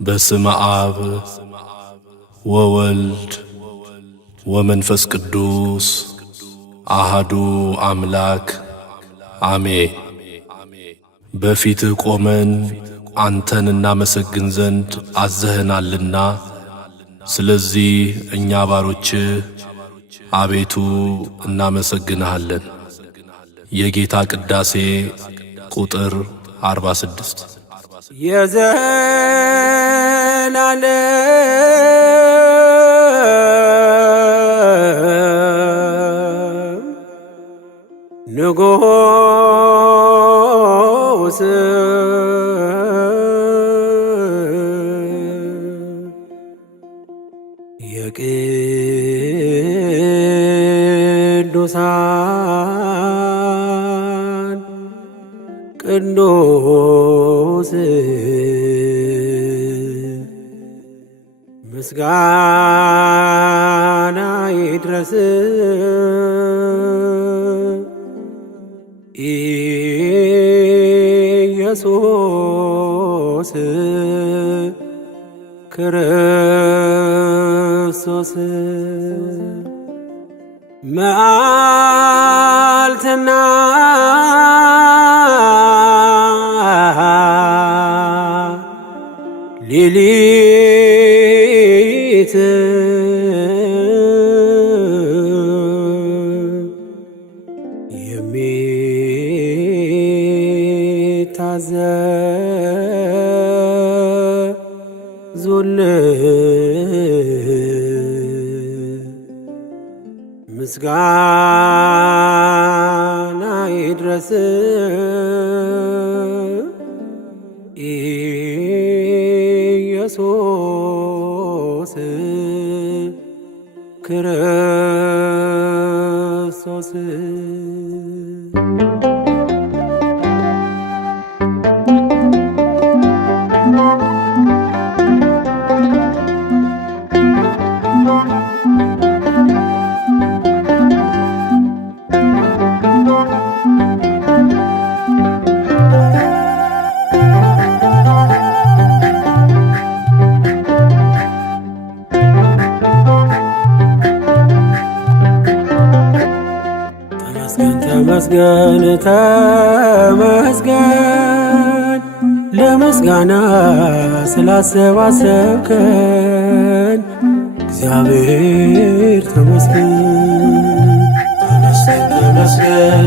በስመ አብ ወወልድ ወመንፈስ ቅዱስ አሃዱ አምላክ አሜን። በፊትህ ቆመን አንተን እናመሰግን ዘንድ አዘህናልና፣ ስለዚህ እኛ ባሮችህ አቤቱ እናመሰግንሃለን። የጌታ ቅዳሴ ቁጥር 46 የዘላለም ንጉሥ የቅዱሳን ቅዱስ ምስጋና ይድረስ ኢየሱስ ክርስቶስ። መዓልትና ሌሊት የሚታዘዙልህ ምስጋና ይድረስ ኢየሱስ ክርስቶስ። ተመስገን ተመስገን ለምስጋና ስላሰባሰብከን እግዚአብሔር ተመስገን። ተመስገን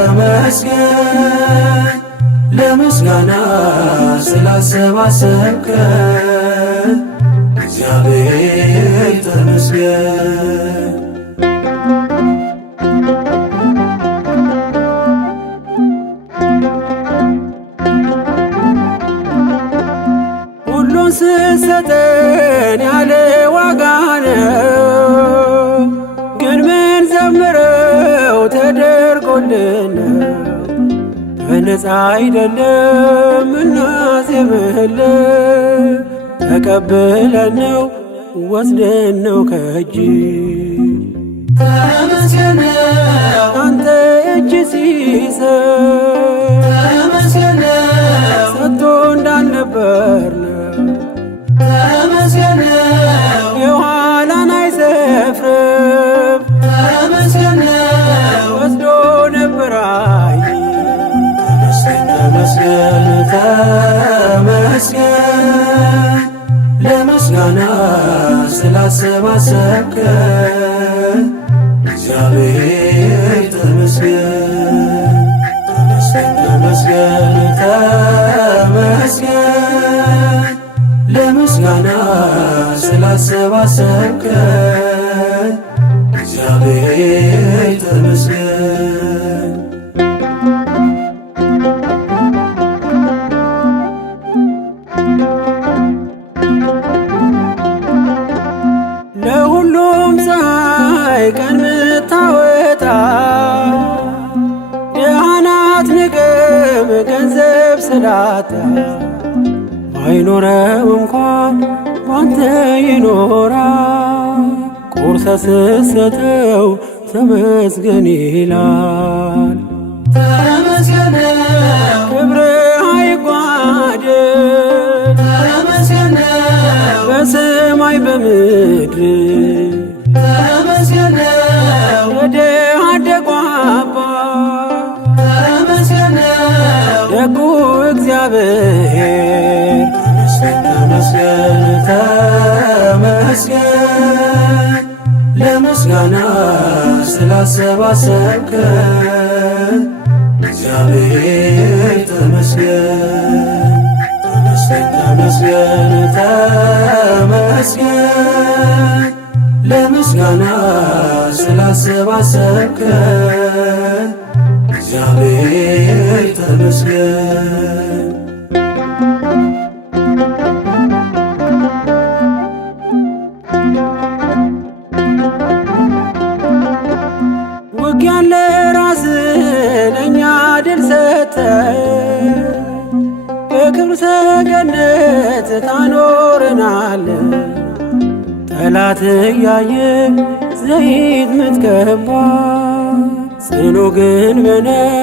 ተመስገን ለምስጋና ስላሰባሰብከን እግዚአብሔር ተመስገን። ሁሉን ስትሰጠን ያለ ዋጋ ነው፣ ግን ምን ዘምረው ተደርጎልን በነፃ አይደለም እናዜምልህ። ተቀብለን ነው ወስደን ነው ከእጅ ተመስገን አንተ እጅ ሲሰጥ ተመስገን ሰጥቶ እንዳልነበር ተመስገን የኋላን አይሰፍርም ተመስገን ወስዶ ነበር አይ ተመስገን ተመስገን ለምስጋና ስላሰባሰብከን እግዚአብሔር ተመስገን። ተመስገን ተመስገን ለምስጋና ስላሰባሰብከን እግዚአብሔር ተመስገን። ለሁሉም ፀሐይ ቀን ምታወጣ ድሃን አትንቅም ገንዘብ ስላጣ ባይኖረው እንኳን ባንተ ይኖራል። ቁርሰህ ስትሰጠው ተመስገን ይላል። ተመስገን ክብርህ አይጓደል በሰማይ በምድር ተመስገን ነው የድሃ አደጉ አባት ተመስገን ነው ደጉ እግዚአብሔር ተመስገን ተመስገን ለምስጋና ስላሰባሰብከን እግዚአብሔር ተመስገን ተመስገን ተመስገን ለምስጋና ስላሰባሰብከን እግዚአብሔር ተመስገን ውጊያን ለራስህ ለእኛ ድል ሰጠህ በክብር ሰገነት ታኖረናለህ ጠላት እያየ ዘይት ምትቀባ ጽኑ ግንብ ነህ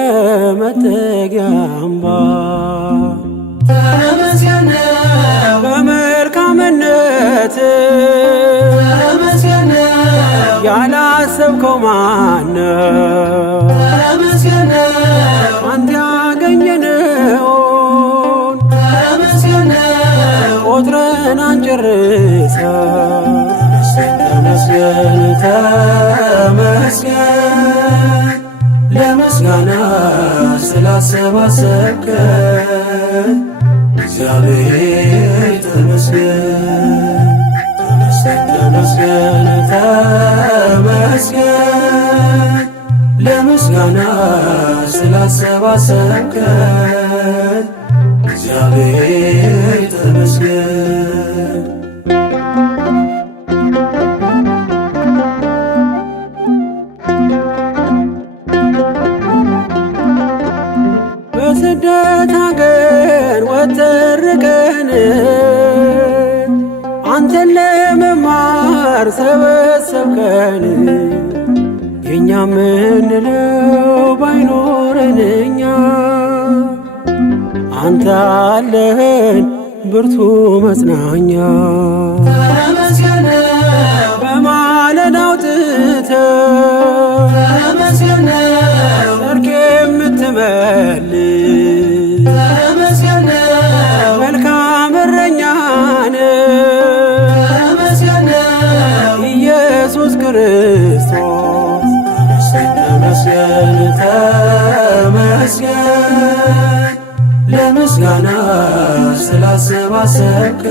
መጠጊያ አምባ ተመስገን ነው በመልካምነት ተመስገን ነው ያላሰብከው ማነው? ተመስገን ነው አንተ ያገኘነውን ተመስገን ነው ቆጥረን አንጨርሰው። ተመስገን ተመስገን ለምስጋና ስላሰባሰብከን እግዚአብሔር ተመስገን ተመስገን ተመስገን ለምስጋና ስላሰባሰብከን እግዚአብሔር ተመስገን በስደት አገር ወተርቀን አንተን ለመማር ሰበሰብከን የእኛ ምንለው ባይኖረን እኛ አንተ አለህን ብርቱ መጽናኛ ተመስገን ነው በማለዳ አውጥተህ ተመስገን ነው ሰርክ የምትመልስ ተመስገን ነው መልካም እረኛ ነህ ተመስገን ነው ኢየሱስ ክርስቶስ ተመስገን ተመስገን ለምስጋና ስላሰባሰብከን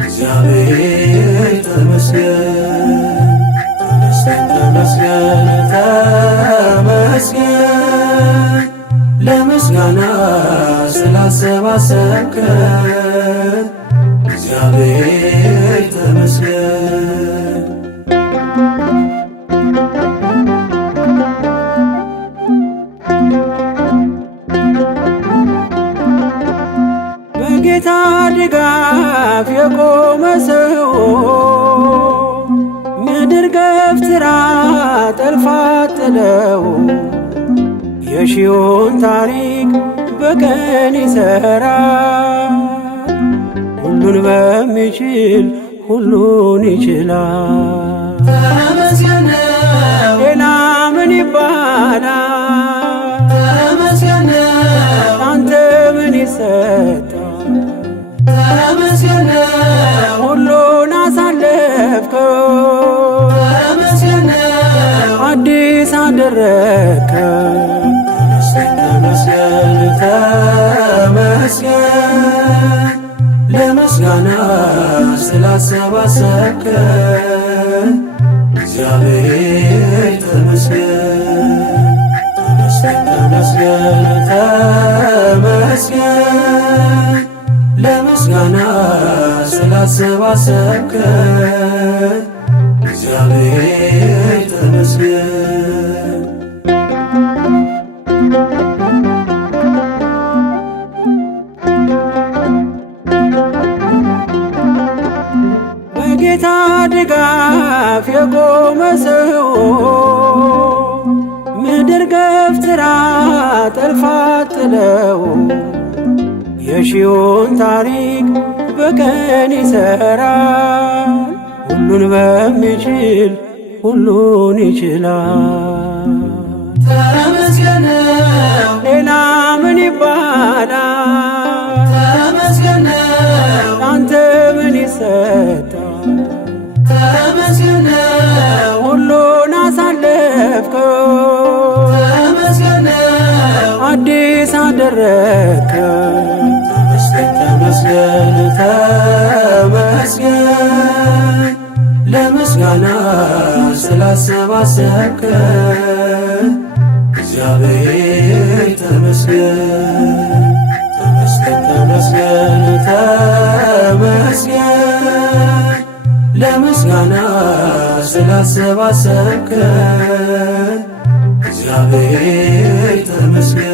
እግዚአብሔር ተመስገን ተመስገን ተመስገን ለምስጋና ስላሰባሰብከን እግዚአብሔር ተመስገን በጌታ ድጋፍ የቆመ ሰው ምድር ገፍትራ ጠልፋ ጥለው የሺውን ታሪክ በቀን ይሠራ ሁሉን በሚችል ሁሉን ይችላል። ተመስገን ነው ሌላ ምን ይባላል? ተመስገን ነው አንተ ምን ይሰጣል? ተመስገን ነው ሁሉን አሳለፍከው ተመስገን ነው አዲስ አደረግከው። ተመስገን ተመስገን ለምስጋና ስላሰባሰብከን እግዚአብሔር ተመስገን ተመስገን ተመስገን ለምስጋና ስላሰባሰብከን እግዚአብሔር ተመስገን በጌታ ድጋፍ የቆመ ሰው ምድር ገፍትራ ጠልፋ ጥለው የሺውን ታሪክ በቀን ይሠራል። ሁሉን በሚችል ሁሉን ይችላል። ተመስገን ነው ሌላ ምን ይባላል? ተመስገን ነው አንተ ምን ይሰጣል? ተመስገን ነው ሁሉን አሳለፍከው፣ ተመስገን ነው አዲስ አደረግከው። ተመስገን ተመስገን ለምስጋና ስላሰባሰብከን እግዚአብሔር ተመስገን። ተመስገን ተመስገን ተመስገን ለምስጋና ስላሰባሰብከን እግዚአብሔር ተመስገን።